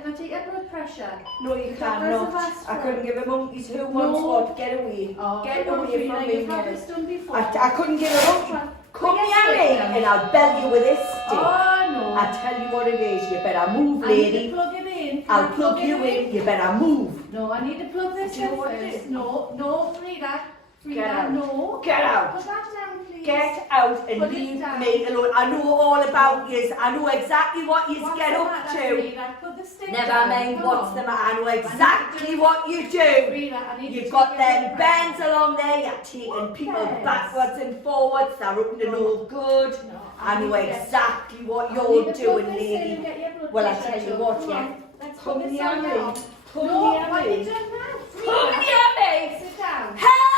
can I take your blood pressure? No, you cannot. I couldn't give a monkey's who wants what. Get away. Oh, Get away from me. You've had this done before. I couldn't give a monkey. Come near me and I'll bell you with this stick. Oh, no. I tell you what it is. You better move, I need lady. to plug him in. I'll plug you in. You better move. No, I need to plug this in first. No, Frida. Get out. No. Get out. Put that down, please. Get out and leave me alone. I know all about you. I know exactly what you get up to. Never mind what's the matter. I know exactly what you do. You've got them bands along there. You're taking people backwards and forwards. They're up to no good. I know exactly what you're doing, lady. Well, I tell you what, yeah. Come near me. Come near me. Come near me. Sit down. Help!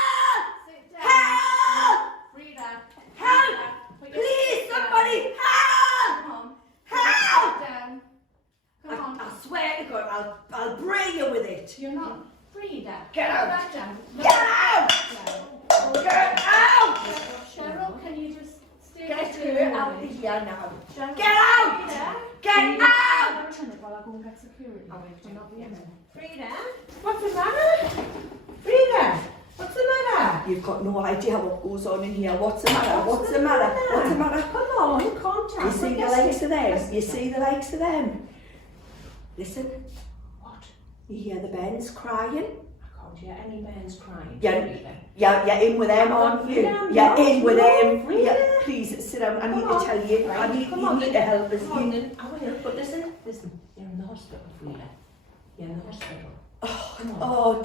Help! Frida. Help! Please, somebody, help! Come on. Help! Sit down. Come on. I swear to God, I'll brain you with it. You're not Frida. Get out! Back down. No. Get out! Get out! Cheryl, can you just stay Get still? out of here now. Cheryl, Get out! Frida? Get out! While I go and get security. Do not be in there. Frida, what's the matter? Frida, what's the matter? You've got no idea what goes on in here. What's the matter? What's the matter? What's the matter? Come on, calm down. You see the likes of them? You see the likes of them? Listen. What? You hear the bairns crying? I can't hear any bairns crying. Yeah, you're in with them, aren't you? You're in with them. Yeah, please sit down. I need to tell you. I need you need to help us. Come on, then. I will. But listen, you're in the hospital, Frida. You're in the hospital. Oh,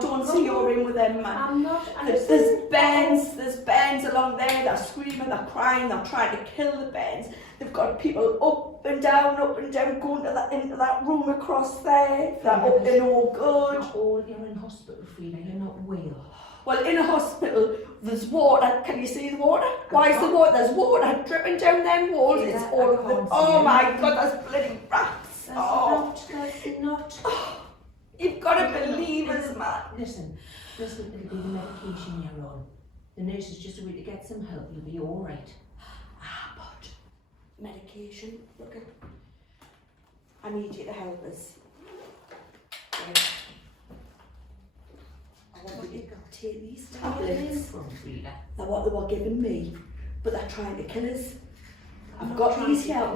don't say you're in with them, man. I'm not. There's bands along there. They're screaming, they're crying, they're trying to kill the bands. They've got people up and down, going to into that room across there. They're up to no good. You're in hospital, Frida. You're not well. Well, in a hospital, there's water. Can you see the water? Why is the water? There's water dripping down them walls. It's all of them. Oh my God, there's bloody rats. That's not. You've got to believe us, man. Listen, it'll be the medication you're on. The nurse is just a way to get some help. You'll be all right. But medication, look at. I need you to help us. Right. I want you to take these tablets. They're what they were giving me, but they're trying to kill us. I've got these here.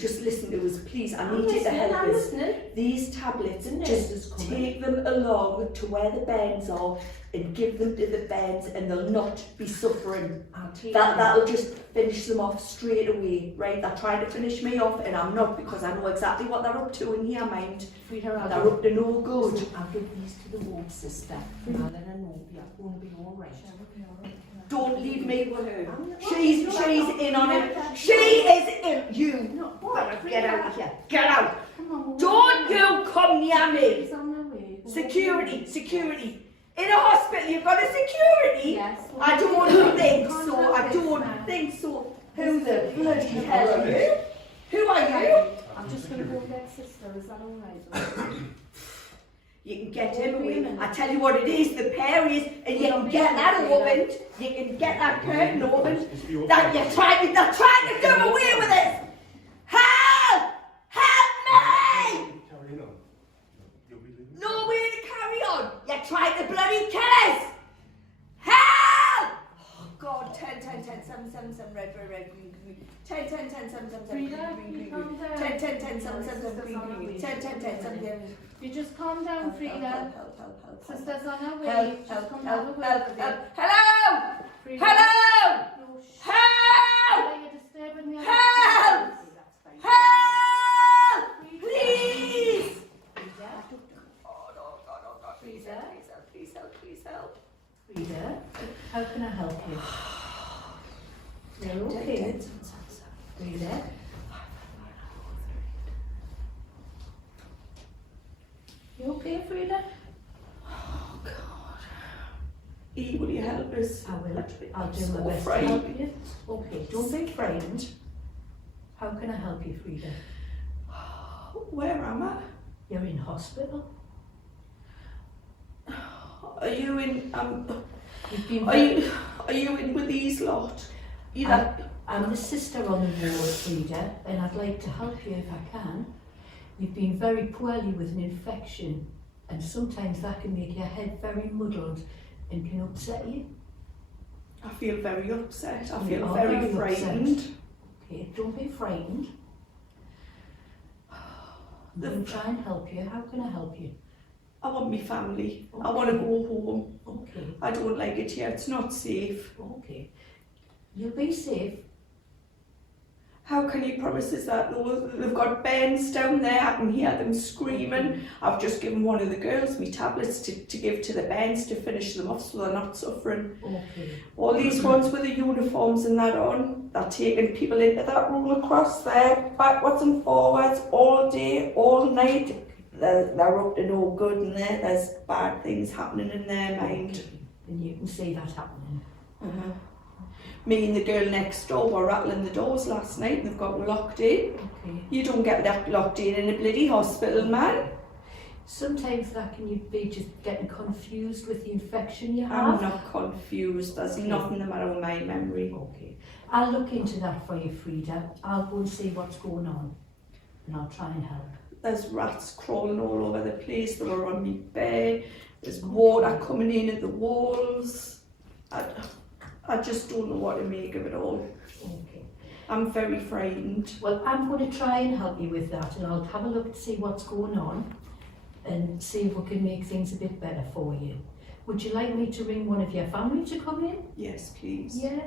Just listen to us, please. I need you to help us. These tablets, just take them along to where the bairns are and give them to the bairns, and they'll not be suffering. That'll just finish them off straight away, right? They're trying to finish me off, and I'm not, because I know exactly what they're up to in here, mind. They're up to no good. Listen, I'll give these to the ward sister. I'll let her know you're going to be all right. Don't leave me with her. She's in on it. She is in. You better get out of here. Get out. Don't you come near me. Security. In a hospital, you've got a security? Yes. I don't think so. Who the bloody hell are you? Who are you? I'm just going to go and get sister. Is that all right? You can get him away. I tell you what it is, the pair is, and you can get that opened. You can get that curtain opened. That they're trying to do away with it. Help! Help me! No way to carry on. You're trying to bloody kill us. Help! Oh God, 10, 7, red, green. 10, 7, green. 10, 7, green. 10, 7. You just calm down, Frida. Help. Sister's on her way. Help. Hello! Hello! Help! You're disturbing me. Help! Help! Please! Oh no. Please help. Frida, how can I help you? You're okay. Frida? You okay, Frida? Oh God. E, will you help us? I will. I'll do my so best frightened. to help you. Okay, don't be frightened. How can I help you, Frida? Where am I? You're in hospital. Are you in? You've been Are you in with these lot? I'm the sister on the ward, Frida, and I'd like to help you if I can. You've been very poorly with an infection, and sometimes that can make your head very muddled and can upset you. I feel very upset. I You feel are very very frightened. upset. Okay, don't be frightened. I'm going to try and help you. How can I help you? I want my family. I Okay. want to go home. Okay, I don't like it here. It's not safe. okay. You'll be safe. How can you promise us that though? They've got bairns down there. I can hear them screaming. I've just given one of the girls me tablets to give to the bairns to finish them off so they're not suffering. Okay. All these ones with the uniforms and that on, they're taking people into that room across there, backwards and forwards, all day, all night. They're up to no good and there's bad things happening in their mind. Okay. And you can see that happening. Uh-huh. Me and the girl next door were rattling the doors last night and they've got locked in. Okay. You don't get that locked in a bloody hospital, man. Sometimes that can be just getting confused with the infection you I'm have. not confused. There's nothing the matter with my memory. Okay. I'll look into that for you, Frida. I'll go and see what's going on and I'll try and help. There's rats crawling all over the place. They were on me bed. There's water coming in at the walls. I just don't know what to make of it all. Okay. I'm very frightened. Well, I'm going to try and help you with that, and I'll have a look to see what's going on and see if we can make things a bit better for you. Would you like me to ring one of your family to come in? Yes, please. Yeah.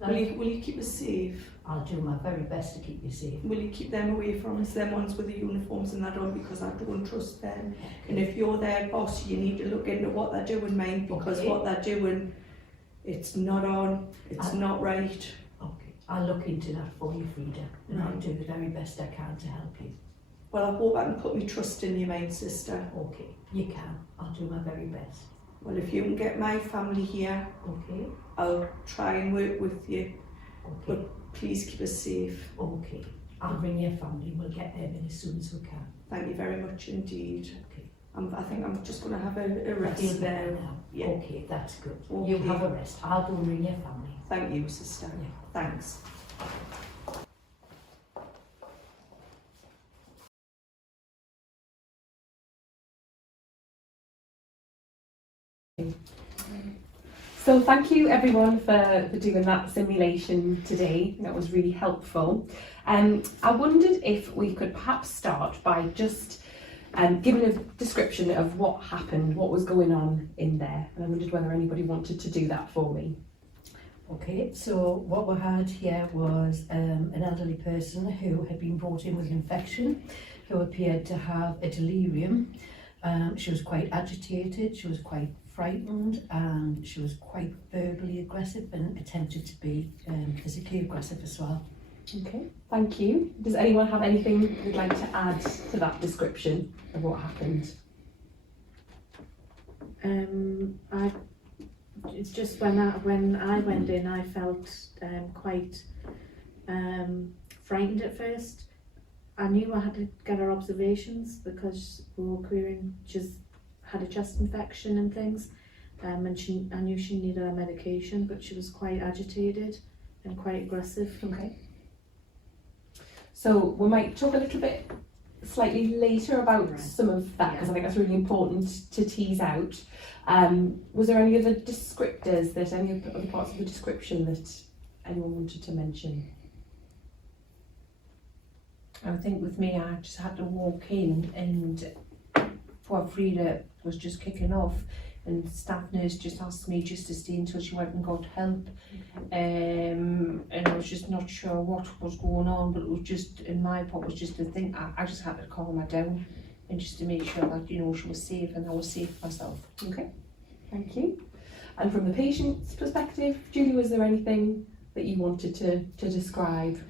Will you keep us safe? I'll do my very best to keep you safe. Will you keep them away from us, them ones with the uniforms and that on, because I don't trust them. And if you're their boss, you need to look into what they're doing, mate, because Okay. what they're doing, it's not on, it's not right. Okay. I'll look into that for you, Frida, and I'll Right. do the very best I can to help you. Well, I hope I can put my trust in you, mate, sister. Okay. You can. I'll do my very best. Well, if you can get my family here, Okay. I'll try and work with you, Okay. but please keep us safe. Okay. I'll ring your family. We'll get them in as soon as we can. Thank you very much indeed. Okay. I think I'm just going to have a I feel rest better now. now. Yeah. Okay, that's good. Okay. You have a rest. I'll go and ring your family. Thank you, sister. Yeah. Thanks. So thank you everyone for doing that simulation today. That was really helpful. I wondered if we could perhaps start by just giving a description of what happened, what was going on in there. And I wondered whether anybody wanted to do that for me. Okay, so what we had here was an elderly person who had been brought in with an infection, who appeared to have a delirium. She was quite agitated, she was quite frightened, and she was quite verbally aggressive and attempted to be physically aggressive as well. Okay, thank you. Does anyone have anything they'd like to add to that description of what happened? It's just when I went in, I felt quite frightened at first. I knew I had to get her observations because we were querying, just had a chest infection and things, and I knew she needed her medication, but she was quite agitated and quite aggressive. Okay. So we might talk a little bit slightly later about Right. some of that, because I think that's really important to tease out. Was there any other descriptors, that any other parts of the description that anyone wanted to mention? I think with me, I just had to walk in, and poor Frida was just kicking off, and the staff nurse just asked me just to stay until she went and got help. And I was just not sure what was going on, but it was just, in my part, was just to think, I just had to calm her down and just to make sure that, you know, she was safe and I was safe myself. Okay, thank you. And from the patient's perspective, Julie, was there anything that you wanted to describe?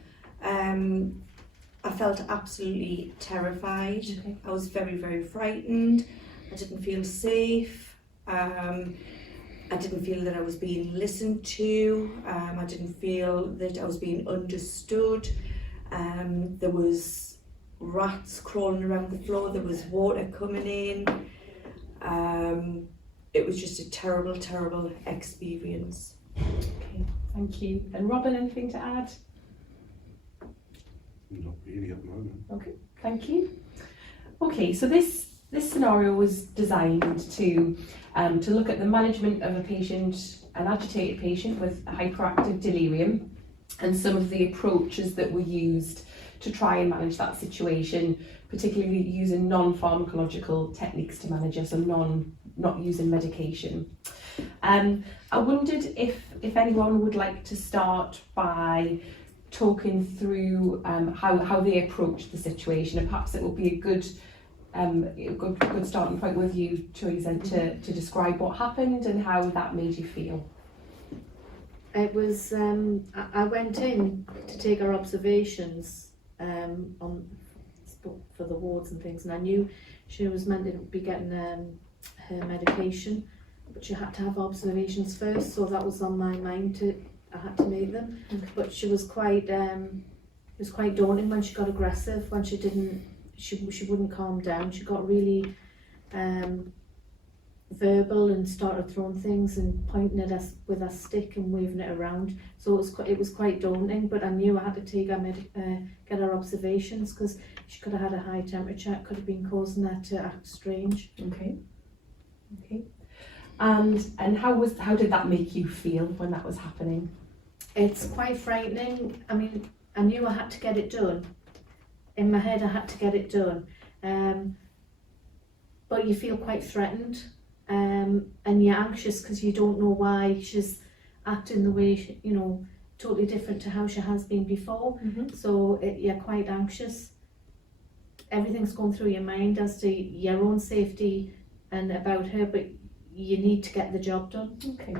I felt absolutely terrified. Okay. I was very, very frightened. I didn't feel safe. I didn't feel that I was being listened to. I didn't feel that I was being understood. There was rats crawling around the floor. There was water coming in. It was just a terrible, terrible experience. Okay, thank you. And Robin, anything to add? Not really at the moment. Okay, thank you. Okay, so this scenario was designed to look at the management of a patient, an agitated patient with hyperactive delirium, and some of the approaches that were used to try and manage that situation, particularly using non-pharmacological techniques to manage it, so not using medication. I wondered if anyone would like to start by talking through how they approached the situation, and perhaps it will be a good starting point with you, Teresa, to describe what happened and how that made you feel. It was, I went in to take her observations for the wards and things, and I knew she was meant to be getting her medication, but she had to have observations first, so that was on my mind I had to make them. But she was quite it was quite daunting when she got aggressive, when she wouldn't calm down. She got really verbal and started throwing things and pointing at us with a stick and waving it around. So it was quite daunting, but I knew I had to take her get her observations, because she could have had a high temperature. It could have been causing her to act strange. Okay. And how did that make you feel when that was happening? It's quite frightening. I mean, I knew I had to get it done. In my head, I had to get it done. But you feel quite threatened, and you're anxious because you don't know why she's acting the way totally different to how she has been before. So you're quite anxious. Everything's going through your mind as to your own safety and about her, but you need to get the job done. Okay.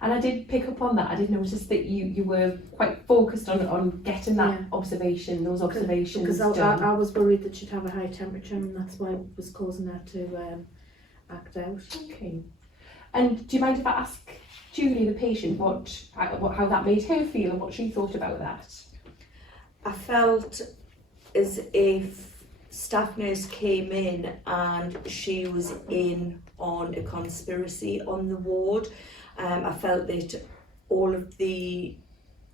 And I did pick up on that. I did notice that you were quite focused on getting that those observations because done. I was worried that she'd have a high temperature, and that's why it was causing her to act out. Okay. And do you mind if I ask Julie, the patient, how that made her feel and what she thought about that? I felt as if staff nurse came in and she was in on a conspiracy on the ward. I felt that all of the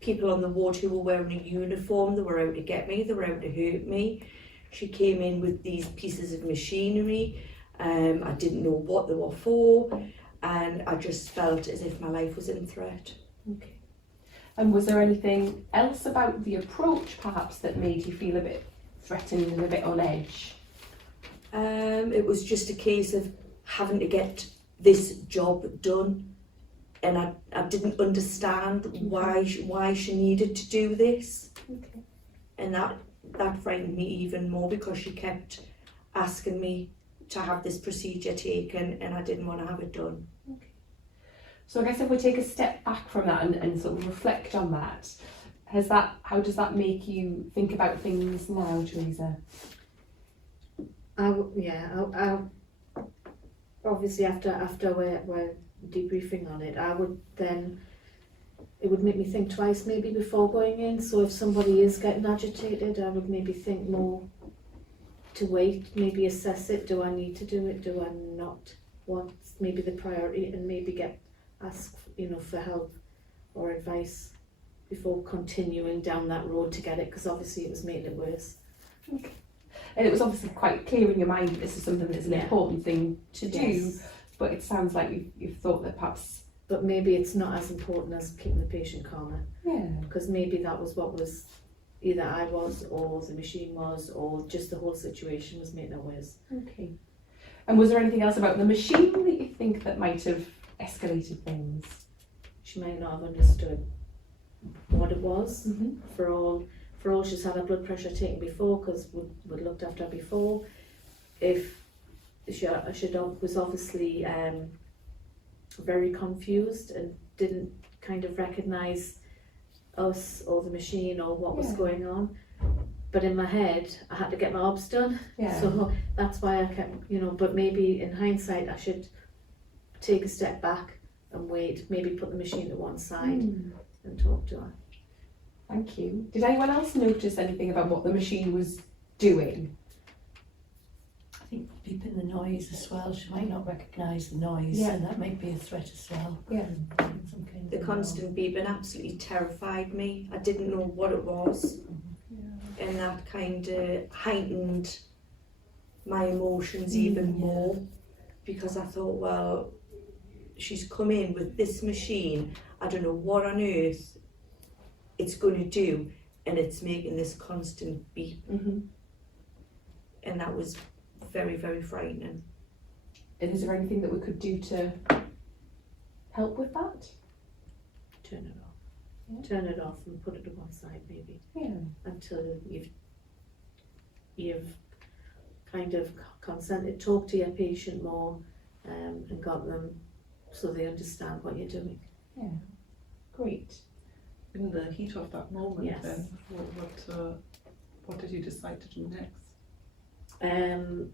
people on the ward who were wearing a uniform, they were out to get me, they were out to hurt me. She came in with these pieces of machinery. I didn't know what they were for, and I just felt as if my life was in threat. Okay. And was there anything else about the approach perhaps that made you feel a bit threatened and a bit on edge? It was just a case of having to get this job done, and I didn't understand why she needed to do this. Okay. And that frightened me even more, because she kept asking me to have this procedure taken, and I didn't want to have it done. Okay. So I guess if we take a step back from that and sort of reflect on that, how does that make you think about things now, Teresa? I obviously after we're debriefing on it, it would make me think twice maybe before going in. So if somebody is getting agitated, I would maybe think more to wait, maybe assess it. Do I need to do it? Do I not? What's maybe the priority? And maybe ask for help or advice before continuing down that road to get it, because obviously it was making it worse. Okay. And it was obviously quite clear in your mind that this is something that's an important thing to do. Yes. But it sounds like you've thought that perhaps... But maybe it's not as important as keeping the patient calmer. Yeah. Because maybe that was what was, either I was, or the machine was, or just the whole situation was making it worse. Okay. And was there anything else about the machine that you think that might have escalated things? She might not have understood what it was. For all she's had her blood pressure taken before, because we'd looked after her before. If she was obviously very confused and didn't kind of recognise us or the machine or what was going on. But in my head, I had to get my obs done. Yeah. So that's why I kept, but maybe in hindsight, I should take a step back and wait, maybe put the machine to one side and talk to her. Thank you. Did anyone else notice anything about what the machine was doing? I think beeping the noise as well. She might not recognise the noise, and that might be a threat as well. Yeah. The constant beeping absolutely terrified me. I didn't know what it was, and that kind of heightened my emotions even more, because I thought, well, she's come in with this machine, I don't know what on earth it's going to do, and it's making this constant beep, and that was very, very frightening. And is there anything that we could do to help with that? Turn it off. Turn it off and put it to one side maybe. Yeah. Until you've kind of consented, talk to your patient more, and got them so they understand what you're doing. Yeah. Great. In the heat of that moment, Yes. then, what did you decide to do next?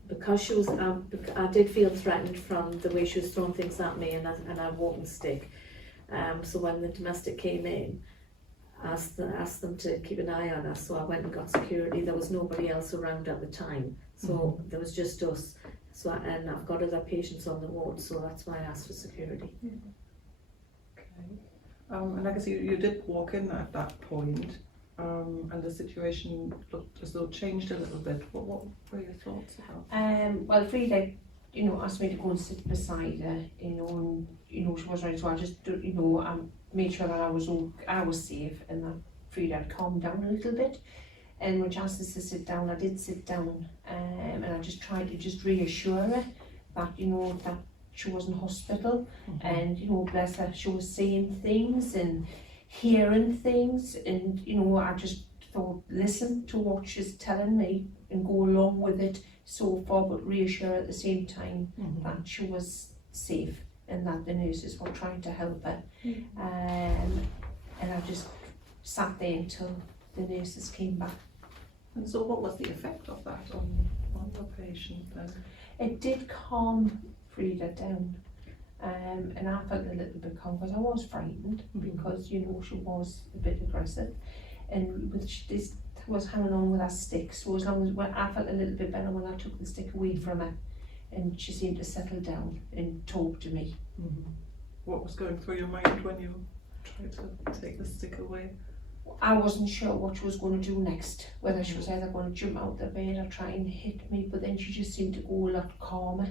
Because she was, I did feel threatened from the way she was throwing things at me and a walking stick. So when the domestic came in, I asked them to keep an eye on us. So I went and got security. There was nobody else around at the time, so there was just us. So and I've got other patients on the ward, so that's why I asked for security. Okay. And I guess you did walk in at that point, and the situation looked as though it changed a little bit. What were your thoughts about? Well, Frida, asked me to go and sit beside her, and she was ready, so I just, made sure that I was safe, and that Frida had calmed down a little bit. And when she asked us to sit down, I did sit down, and I just tried to just reassure her that, that she was in hospital, and, bless her, she was seeing things and hearing things, and, I just thought, listen to what she's telling me and go along with it so far, but reassure her at the same time that she was safe and that the nurses were trying to help her. And I just sat there until the nurses came back. And so what was the effect of that on the patient then? It did calm Frida down, and I felt a little bit calm because I was frightened because she was a bit aggressive, and this was hanging on with her stick, so as long as I felt a little bit better when I took the stick away from her, and she seemed to settle down and talk to me. What was going through your mind when you tried to take the stick away? I wasn't sure what she was going to do next, whether she was either going to jump out the bed or try and hit me, but then she just seemed to go a lot calmer,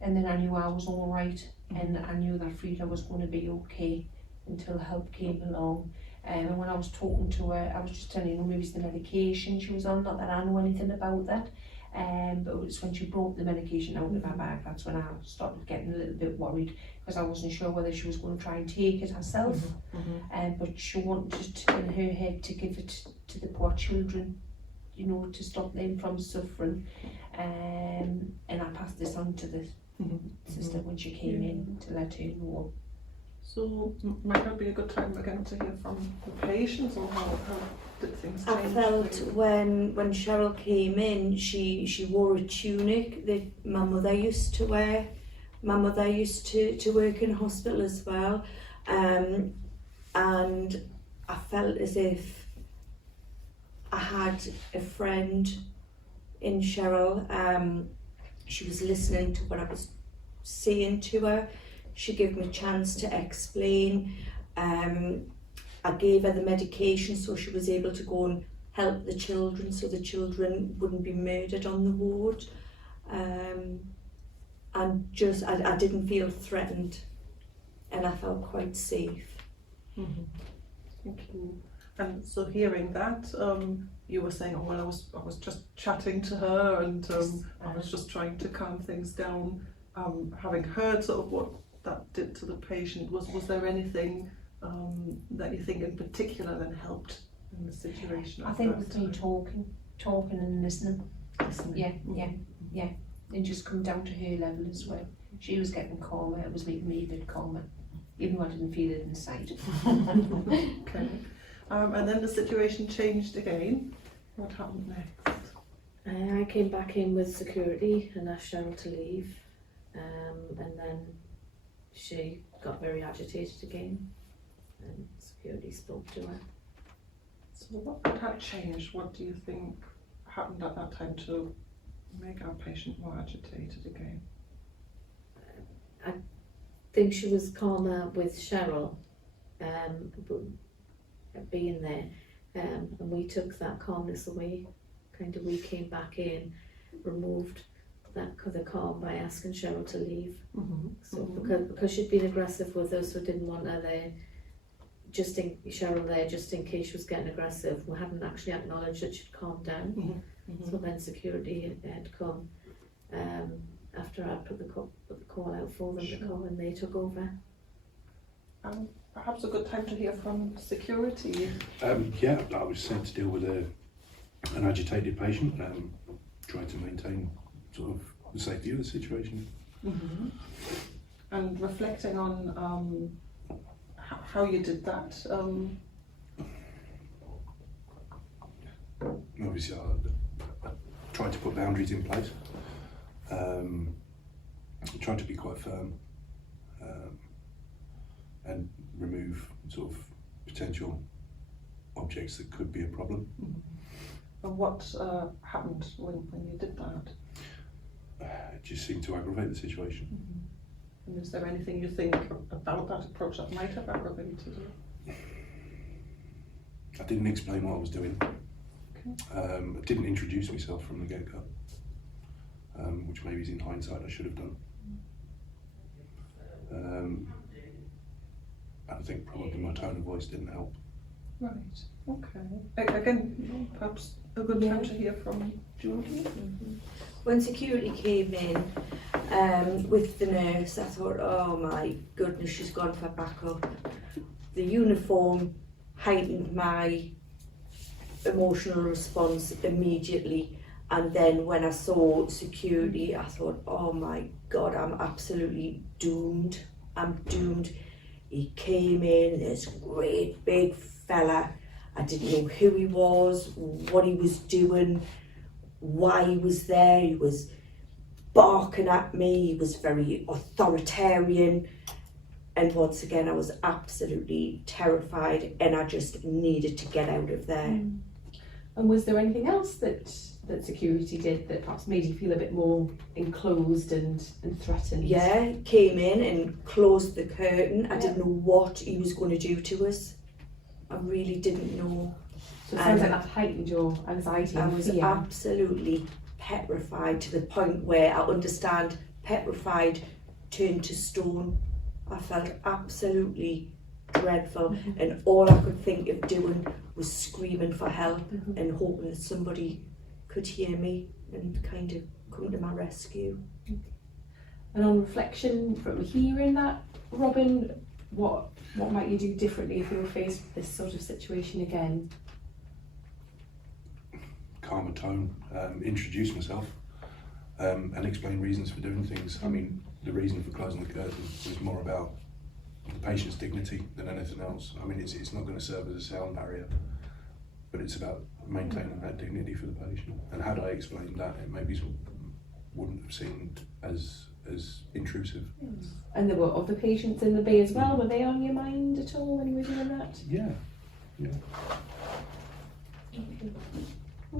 and then I knew I was all right, and I knew that Frida was going to be okay until help came along. And when I was talking to her, I was just telling her maybe it's the medication she was on, not that I know anything about that, but it was when she brought the medication out of her bag, that's when I started getting a little bit worried, because I wasn't sure whether she was going to try and take it herself, but she wanted in her head to give it to the poor children, to stop them from suffering, and I passed this on to the sister when she came in to let her know. So might that be a good time again to hear from the patients, or how did things change? I felt when Cheryl came in, she wore a tunic that my mother used to wear. My mother used to work in hospital as well, and I felt as if I had a friend in Cheryl. She was listening to what I was saying to her. She gave me a chance to explain. I gave her the medication so she was able to go and help the children, so the children wouldn't be murdered on the ward. And just, I didn't feel threatened, and I felt quite safe. Thank you. And so hearing that, you were saying, oh well, I was just chatting to her, and I was just trying to calm things down. Having heard sort of what that did to the patient, was there anything that you think in particular then helped in the situation? I think with me talking and listening. Yeah, and just come down to her level as well. She was getting calmer, it was making me a bit calmer, even though I didn't feel it inside. Okay. And then the situation changed again. What happened next? I came back in with security and asked Cheryl to leave, and then she got very agitated again, and security spoke to her. So what had changed? What do you think happened at that time to make our patient more agitated again? I think she was calmer with Cheryl, being there, and we took that calmness away. We came back in, removed that the calm by asking Cheryl to leave. So Mhm. because she'd been aggressive with us, so didn't want her there, Cheryl there just in case she was getting aggressive. We hadn't actually acknowledged that she'd calmed down. So then security had come after I put the call out for them to come, and they took over. Perhaps a good time to hear from security. Yeah, I was sent to deal with an agitated patient, trying to maintain sort of the safety of the situation. And reflecting on how you did that. Obviously, I tried to put boundaries in place. Tried to be quite firm and remove sort of potential objects that could be a problem. And what happened when you did that? It just seemed to aggravate the situation. And is there anything you think about that approach that might have aggravated it? I didn't explain what I was doing. I didn't introduce myself from the get-go, which maybe in hindsight I should have done. I think probably my tone of voice didn't help. Right, okay. Again, perhaps a good time to hear from Julie. When security came in with the nurse, I thought, oh my goodness, she's gone for backup. The uniform heightened my emotional response immediately, and then when I saw security, I thought, oh my God, I'm absolutely doomed. I'm doomed. He came in, this great big fella. I didn't know who he was, what he was doing, why he was there. He was barking at me, he was very authoritarian, and once again I was absolutely terrified, and I just needed to get out of there. And was there anything else that security did that perhaps made you feel a bit more enclosed and threatened? Yeah, came in and closed the curtain. I didn't know what he was going to do to us. I really didn't know. So it sounds like that heightened your anxiety I and was fear. absolutely petrified, to the point where I understand petrified turned to stone. I felt absolutely dreadful, and all I could think of doing was screaming for help and hoping that somebody could hear me and kind of come to my rescue. And on reflection from hearing that, Robin, what might you do differently if you were faced with this sort of situation again? Calm a tone, introduce myself, and explain reasons for doing things. I mean, the reason for closing the curtain was more about the patient's dignity than anything else. I mean, it's not going to serve as a sound barrier, but it's about maintaining that dignity for the patient. And had I explained that, it maybe wouldn't have seemed as intrusive. And there were other patients in the bay as well. Were they on your mind at all when you were doing that? Yeah.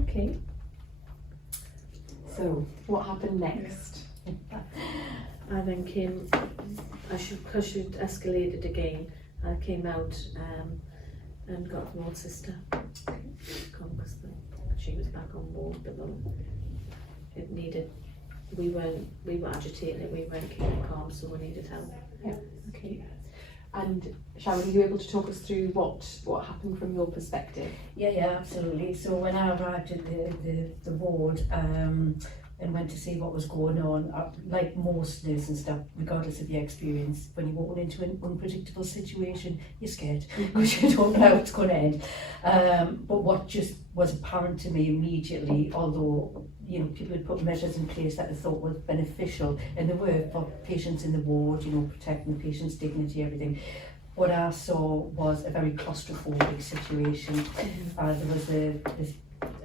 Okay. So, what happened next? I then came, because she'd escalated again, I came out and got my sister come, because she was back on board, but it needed, we were agitated, we weren't keeping calm, so we needed help. Yeah, okay. And Sharon, are you able to talk us through what happened from your perspective? Yeah, absolutely. So when I arrived at the ward and went to see what was going on, like most nurses and stuff, regardless of your experience, when you walk into an unpredictable situation, you're scared because you don't know how it's going to end. But what just was apparent to me immediately, although people had put measures in place that they thought were beneficial, and they were for patients in the ward, protecting the patient's dignity, everything. What I saw was a very claustrophobic situation. There was this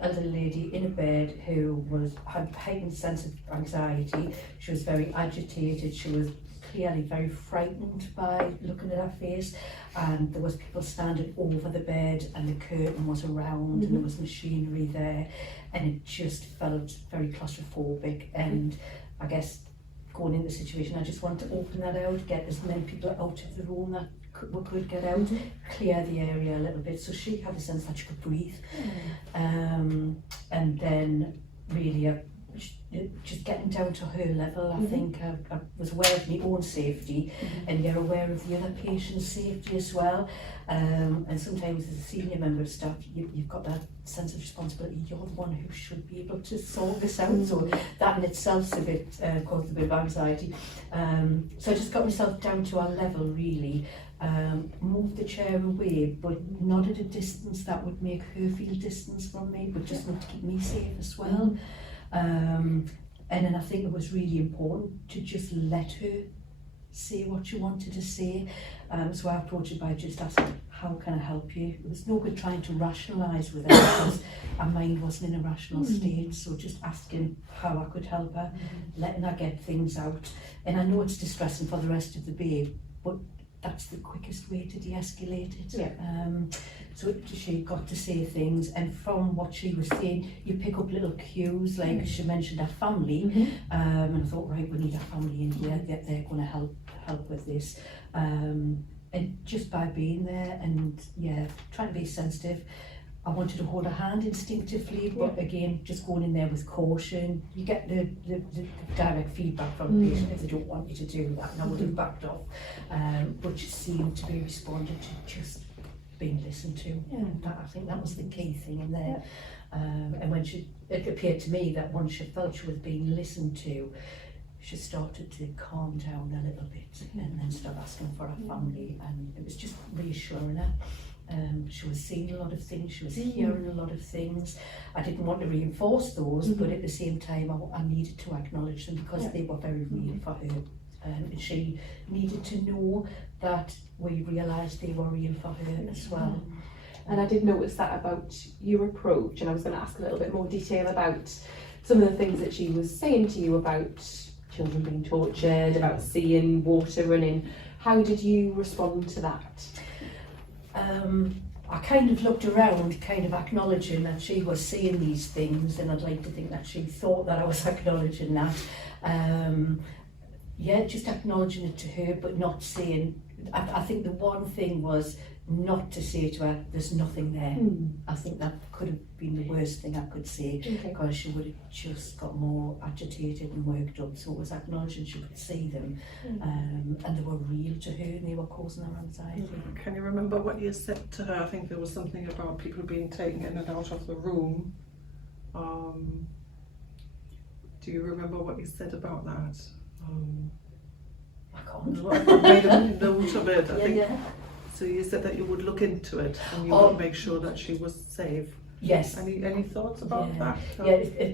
elderly lady in a bed who had a heightened sense of anxiety. She was very agitated. She was clearly very frightened by looking at her face, and there was people standing over the bed, and the curtain was around, and there was machinery there, and it just felt very claustrophobic. And I guess going in the situation, I just wanted to open that out, get as many people out of the room that we could get out, clear the area a little bit, so she had a sense that she could breathe. And then really just getting down to her level. I think I was aware of my own safety, and you're aware of the other patient's safety as well. And sometimes as a senior member of staff, you've got that sense of responsibility. You're the one who should be able to sort this out. So that in itself's a bit caused a bit of anxiety. So I just got myself down to our level really. Moved the chair away, but not at a distance that would make her feel distance from me, but just not to keep me safe as well. And then I think it was really important to just let her say what she wanted to say. So I approached it by just asking, how can I help you? It was no good trying to rationalise with her because our mind wasn't in a rational state. So just asking how I could help her, letting her get things out. And I know it's distressing for the rest of the day, but that's the quickest way to de-escalate it. Yeah. So she got to say things, and from what she was saying, you pick up little cues, like she mentioned her family, and I thought, right, we need our family in here, they're going to help with this. And just by being there and trying to be sensitive, I wanted to hold her hand instinctively, but again, just going in there with caution. You get the direct feedback from the patient if they don't want you to do that, and I would have backed off. But she seemed to be responding to just being listened to. I think that was the key thing in there. And when it appeared to me that once she felt she was being listened to, she started to calm down a little bit and then start asking for her family, and it was just reassuring her. She was seeing a lot of things, she was hearing a lot of things. I didn't want to reinforce those, but at the same time I needed to acknowledge them because they were very real for her. And she needed to know that we realised they were real for her as well. And I did notice that about your approach, and I was going to ask a little bit more detail about some of the things that she was saying to you about children being tortured, about seeing water running. How did you respond to that? I kind of looked around, kind of acknowledging that she was seeing these things, and I'd like to think that she thought that I was acknowledging that. Just acknowledging it to her, but not saying. I think the one thing was not to say to her, there's nothing there. I think that could have been the worst thing I could say, because she would have just got more agitated and worked up. So it was acknowledging she could see them, and they were real to her and they were causing her anxiety. Can you remember what you said to her? I think there was something about people being taken in and out of the room. Do you remember what you said about that? I can't. I made a note of it, I think. So you said that you would look into it and you would make sure that she was safe. Yes. Any thoughts about that?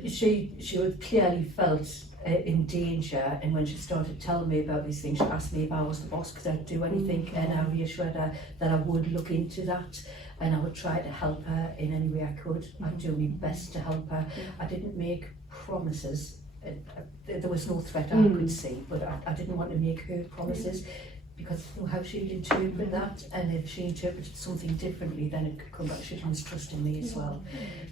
She had clearly felt in danger, and when she started telling me about these things, she asked me if I was the boss, could I do anything, and I reassured her that I would look into that and I would try to help her in any way I could. I'd do my best to help her. I didn't make promises. There was no threat I could see, but I didn't want to make her promises, because I don't know how she'd interpret that, and if she interpreted something differently, then it could come back. She was trusting me as well.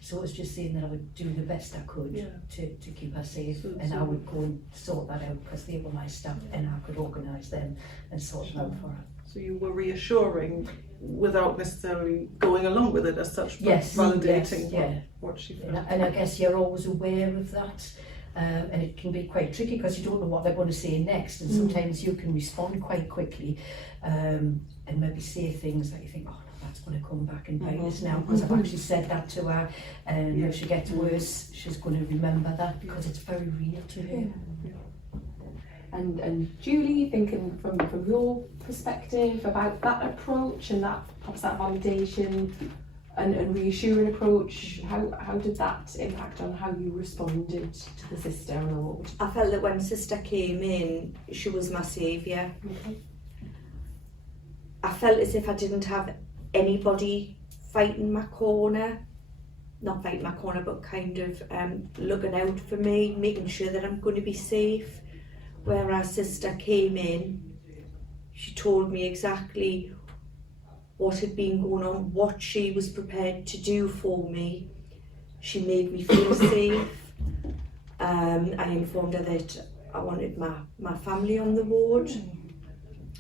So it was just saying that I would do the best I could to keep her safe, and I would go and sort that out, because they were my staff and I could organise them and sort them out for her. So you were reassuring without necessarily going along with it as such, but Yes, validating what she felt. And I guess you're always aware of that. And it can be quite tricky because you don't know what they're going to say next, and sometimes you can respond quite quickly and maybe say things that you think, oh no, that's going to come back and bite us now, because I've actually said that to her, and if she gets worse, she's going to remember that because it's very real to her. And Julie, thinking from your perspective about that approach and that perhaps that validation and reassuring approach, how did that impact on how you responded to the sister on the ward? I felt that when sister came in, she was my saviour. I felt as if I didn't have anybody fighting my corner, not fighting my corner, but kind of looking out for me, making sure that I'm going to be safe. Whereas sister came in, she told me exactly what had been going on, what she was prepared to do for me. She made me feel safe. I informed her that I wanted my family on the ward.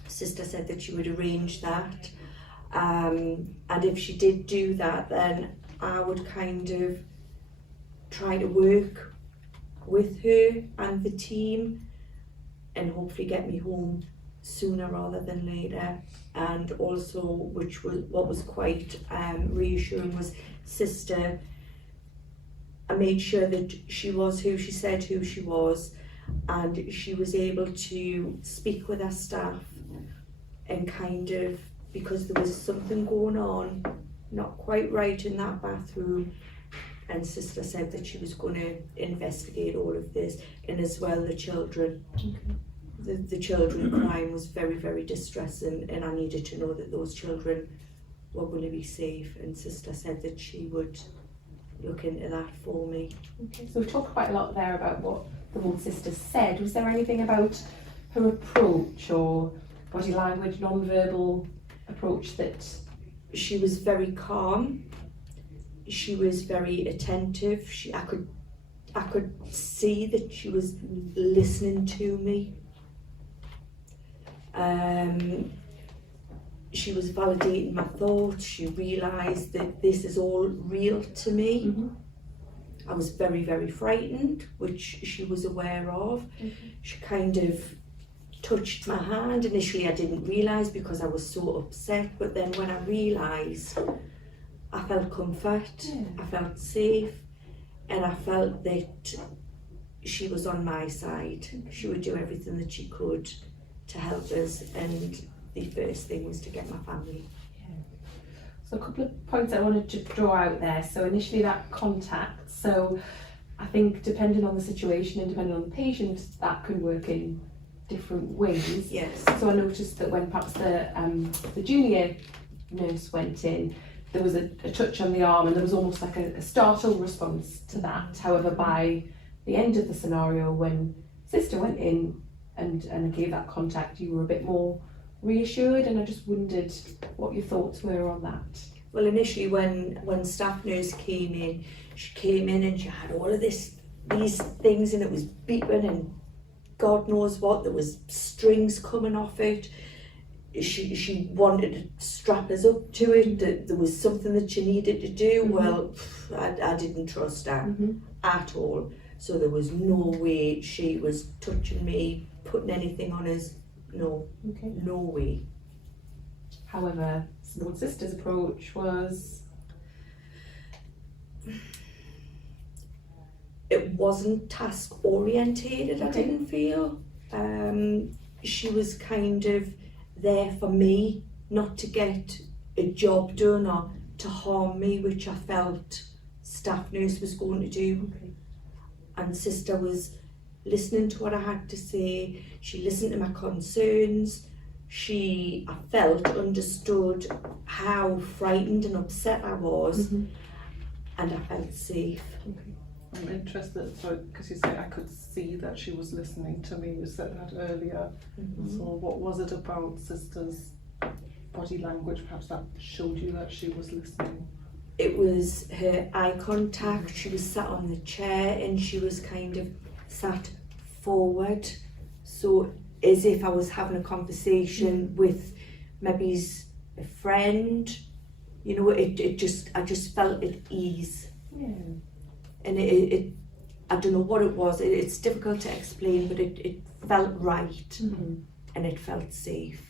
Sister said that she would arrange that. And if she did do that, then I would kind of try to work with her and the team, and hopefully get me home sooner rather than later. And also, which was what was quite reassuring, was Sister, I made sure that she was who she said who she was, and she was able to speak with our staff and kind of, because there was something going on not quite right in that bathroom, and Sister said that she was going to investigate all of this, and as well the children. The children crying was very, very distressing, and I needed to know that those children were going to be safe, and Sister said that she would look into that for me. Okay, so we've talked quite a lot there about what the one sister said. Was there anything about her approach or body language, non-verbal approach that... She was very calm. She was very attentive. I could see that she was listening to me. She was validating my thoughts. She realised that this is all real to me. Mm-hmm. I was very, very frightened, which she was aware of. Mm-hmm. She kind of touched my hand. Initially I didn't realise because I was so upset, but then when I realised, I felt comfort, I felt safe, and I felt that she was on my side. She would do everything that she could to help us, and the first thing was to get my family. So a couple of points I wanted to draw out there. So initially that contact, so I think depending on the situation and depending on the patient, that can work in different ways. Yes. So I noticed that when perhaps the junior nurse went in, there was a touch on the arm, and there was almost like a startled response to that. However, by the end of the scenario, when Sister went in and gave that contact, you were a bit more reassured, and I just wondered what your thoughts were on that. Well, initially when staff nurse came in, she came in and she had all of these things, and it was beeping and God knows what, there was strings coming off it. She wanted to strap us up to it, that there was something that she needed to do. Well, I didn't trust her at all. So there was no way she was touching me, putting anything on us. No, no way. However, the Sister's approach was... It wasn't task orientated, I didn't feel. She was kind of there for me, not to get a job done or to harm me, which I felt staff nurse was going to do. And Sister was listening to what I had to say. She listened to my concerns. I felt, understood how frightened and upset I was, and I felt safe. I'm interested, because you say I could see that she was listening to me. You said that earlier. So what was it about Sister's body language, perhaps, that showed you that she was listening? It was her eye contact. She was sat on the chair and she was kind of sat forward, so as if I was having a conversation with maybe a friend. You know, I just felt at ease. And it I don't know what it was. It's difficult to explain, but it felt right, and it felt safe.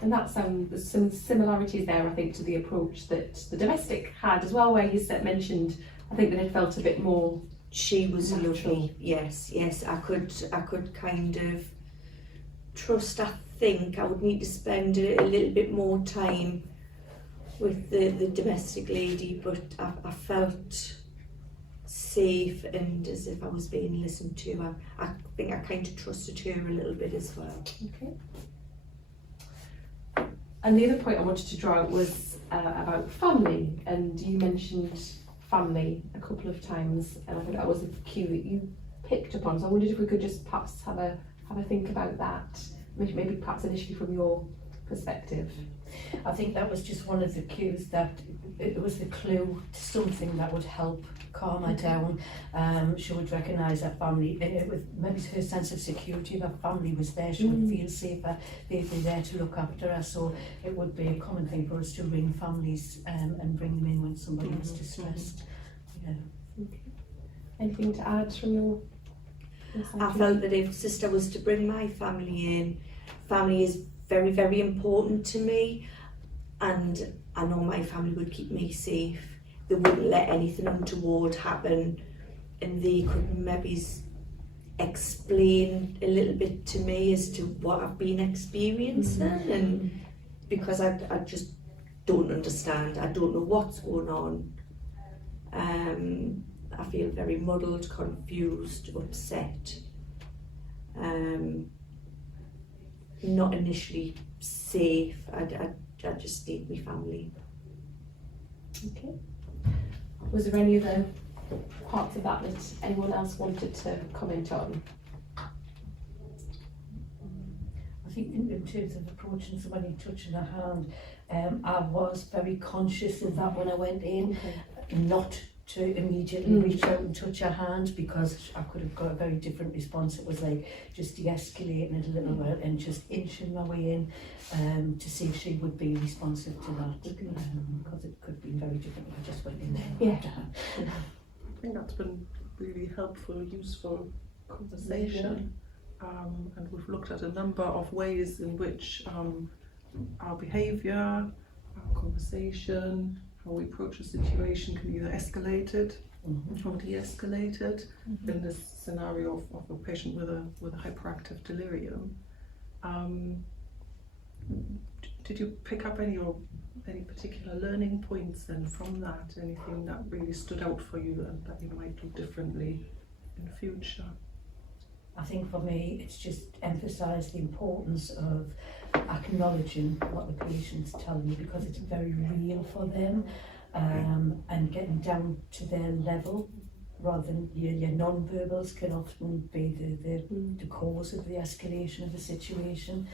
And that there's some similarities there, I think, to the approach that the domestic had as well, where you mentioned, I think, that it felt a bit more... She was natural. lovely. Yes, I could kind of trust. I think I would need to spend a little bit more time with the domestic lady, but I felt safe and as if I was being listened to. I think I kind of trusted her a little bit as well. Okay. And the other point I wanted to draw out was about family, and you mentioned family a couple of times, and I think that was a cue that you picked upon. So I wondered if we could just perhaps have a think about that, maybe perhaps initially from your perspective. I think that was just one of the cues, that it was the clue to something that would help calm her down. She would recognise her family, with maybe her sense of security, that family was there, she would feel safer, they'd be there to look after her. So it would be a common thing for us to ring families and bring them in when somebody was distressed. Yeah. Okay. Anything to add from your I felt that if sister was to bring my family in, family is very, very important to me, and I know my family would keep me safe. They wouldn't let anything untoward happen, and they could maybe explain a little bit to me as to what I've been experiencing, and because I just don't understand. I don't know what's going on. I feel very muddled, confused, upset. Not initially safe. I just need my family. Okay. Was there any other parts of that anyone else wanted to comment on? I think in terms of approaching somebody, touching a hand, I was very conscious of that when I went in, not to immediately reach out and touch her hand, because I could have got a very different response. It was like just de-escalating it a little bit and just inching my way in to see if she would be responsive to that, because it could have been very different if I just went in there. Yeah. I think that's been really helpful, useful conversation. And we've looked at a number of ways in which our behaviour, our conversation, how we approach a situation can either escalate it or de-escalated. In this scenario of a patient with a hyperactive delirium, did you pick up any particular learning points then from that? Anything that really stood out for you and that you might do differently in future? I think for me, it's just emphasised the importance of acknowledging what the patient's telling you, because it's very real for them, and getting down to their level rather than your non-verbals can often be the cause of the escalation of the situation.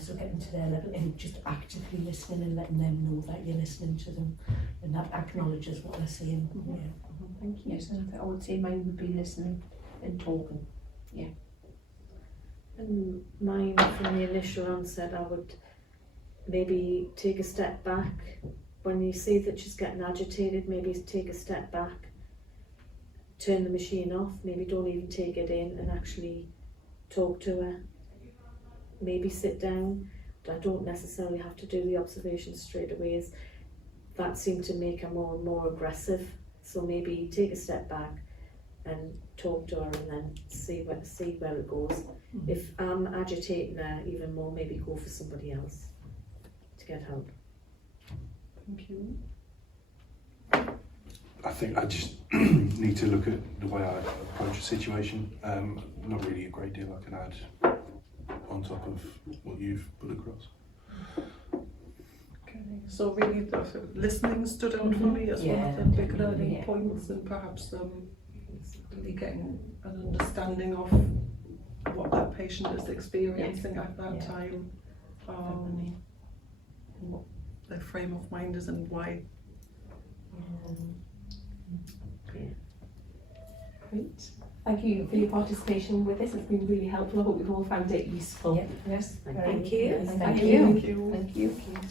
So getting to their level and just actively listening and letting them know that you're listening to them, and that acknowledges what they're saying. Thank you. Yes, and I would say mine would be listening and talking. Yeah. And mine, from the initial onset, I would maybe take a step back. When you see that she's getting agitated, maybe take a step back, turn the machine off, maybe don't even take it in, and actually talk to her. Maybe sit down. I don't necessarily have to do the observations straight away, as that seemed to make her more and more aggressive. So maybe take a step back and talk to her, and then see where it goes. If I'm agitating her even more, maybe go for somebody else to get help. Thank you. I think I just need to look at the way I approach a situation. Not really a great deal I can add on top of what you've put across. Okay, so really the listening stood out for me as one of the big learning points, and perhaps really getting an understanding of what that patient is experiencing at that time, what their frame of mind is and why. Great. Thank you for your participation with this. It's been really helpful. I hope you've all found it useful. Yes. Thank you. Thank you. Thank you. Thank you. Thank you.